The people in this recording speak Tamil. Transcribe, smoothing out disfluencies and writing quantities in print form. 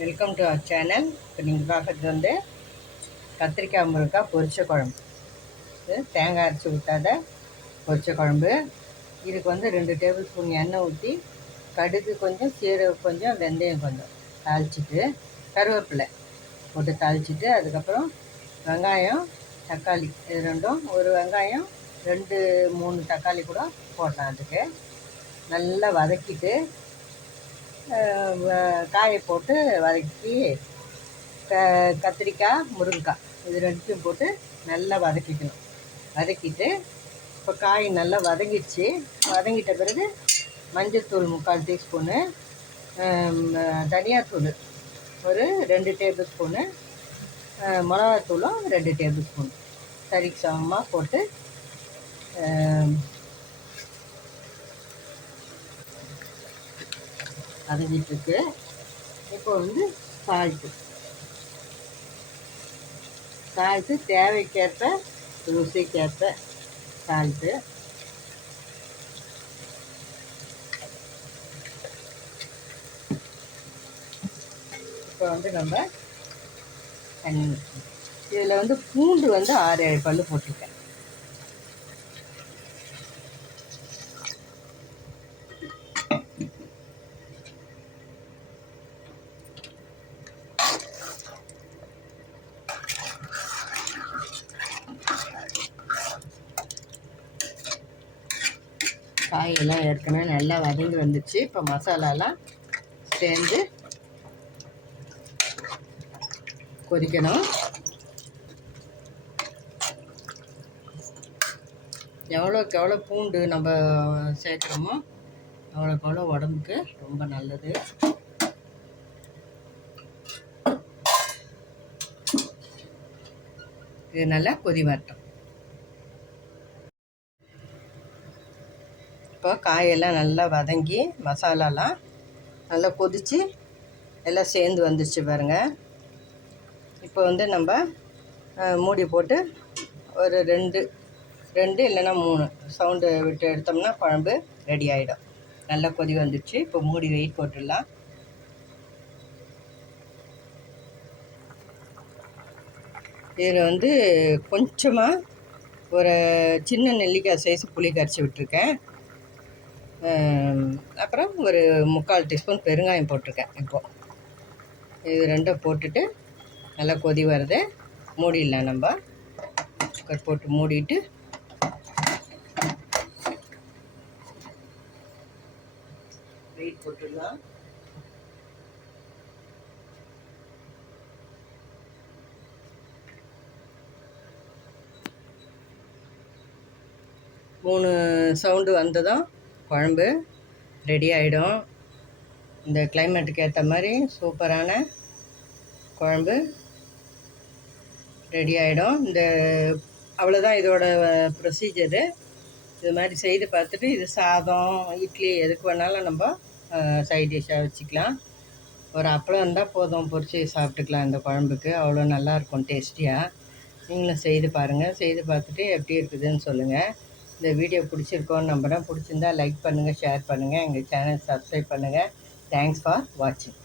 Welcome to our channel. இப்போ நீங்கள் பார்க்குறது வந்து கத்திரிக்காய் முருங்கைக்காய் பொரிச்ச குழம்பு. இது தேங்காய் அரைச்சி ஊற்றாத பொரிச்ச குழம்பு. இதுக்கு வந்து 2 டேபிள் ஸ்பூன் எண்ணெய் ஊற்றி கடுகு கொஞ்சம், சீரகம் கொஞ்சம், வெந்தயம் கொஞ்சம் தாளிச்சிட்டு, கருவேப்பிலை போட்டு தாளிச்சிட்டு, அதுக்கப்புறம் வெங்காயம் தக்காளி இது ரெண்டும், ஒரு வெங்காயம் 2-3 தக்காளி கூட போடலாம். அதுக்கு நல்லா வதக்கிட்டு காயை போட்டு வதக்கி கத்திரிக்காய் முருங்கைக்காய் இது ரெண்டுத்தையும் போட்டு நல்லா வதக்கிக்கணும். வதக்கிட்டு இப்போ காய் நல்லா வதங்கிடுச்சு. வதங்கிட்ட பிறகு மஞ்சள்தூள் 3/4 டீஸ்பூனு, தனியாத்தூள் ஒரு 2 டேபிள் ஸ்பூனு, மிளகாத்தூளும் 2 டேபிள் ஸ்பூன் சரிக்கு சமமாக போட்டு வதங்கிட்டுருக்கு. இப்போ வந்து சால்ட்டு தேவைக்கேற்ப ருசிக்கேற்ப சால்ட்டு. இப்போ வந்து நம்ம தண்ணி இதில் வந்து பூண்டு வந்து 6-7 பல்லு போட்டிருக்கேன். காயெல்லாம் ஏற்கனவே நல்லா வதங்கி வந்துச்சு. இப்போ மசாலாலாம் சேர்ந்து கொதிக்கணும். எவ்வளோக்கு எவ்வளோ பூண்டு நம்ம சேர்க்குறோமோ அவ்வளோக்கு எவ்வளோ உடம்புக்கு ரொம்ப நல்லது. இது நல்லா கொதி வரட்டும். இப்போ காயெல்லாம் நல்லா வதங்கி மசாலாலாம் நல்லா கொதித்து எல்லாம் சேர்ந்து வந்துடுச்சு பாருங்கள். இப்போ வந்து நம்ம மூடி போட்டு ஒரு 2 இல்லைன்னா 3 சவுண்டு விட்டு எடுத்தோம்னா குழம்பு ரெடி ஆகிடும். நல்லா கொதி வந்துடுச்சு. இப்போ மூடி வெயிட் போட்டுடலாம். இதில் வந்து கொஞ்சமாக ஒரு சின்ன நெல்லிக்காய் சைஸ் புளி கரைச்சி விட்டுருக்கேன். அப்புறம் ஒரு 3/4 டீஸ்பூன் பெருங்காயம் போட்டிருக்கேன். இப்போது இது ரெண்டும் போட்டுட்டு நல்லா கொதி வருது. மூடிடலாம். நம்ம குக்கர் போட்டு மூடிட்டு வெயிட் போட்டுடலாம். மூணு சவுண்டு வந்ததும் குழம்பு ரெடி ஆகிடும். இந்த கிளைமேட்டுக்கு ஏற்ற மாதிரி சூப்பரான குழம்பு ரெடி ஆகிடும். அவ்வளோதான் இதோட ப்ரொசீஜரு. இது மாதிரி செய்து பார்த்துட்டு இது சாதம், இட்லி எதுக்கு வேணாலும் நம்ம சைட் டிஷ்ஷாக வச்சுக்கலாம். ஒரு அப்பளம் இருந்தால் போதும், பொரிச்சு சாப்பிட்டுக்கலாம். இந்த குழம்புக்கு அவ்வளோ நல்லாயிருக்கும், டேஸ்டியாக. நீங்களும் செய்து பாருங்கள். செய்து பார்த்துட்டு எப்படி இருக்குதுன்னு சொல்லுங்கள். இந்த வீடியோ பிடிச்சிருக்கோன்னு நம்புகிறேன். பிடிச்சிருந்தா லைக் பண்ணுங்கள், ஷேர் பண்ணுங்கள், எங்கள் சேனல் சப்ஸ்கிரைப் பண்ணுங்கள். தேங்க்ஸ் ஃபார் வாட்சிங்.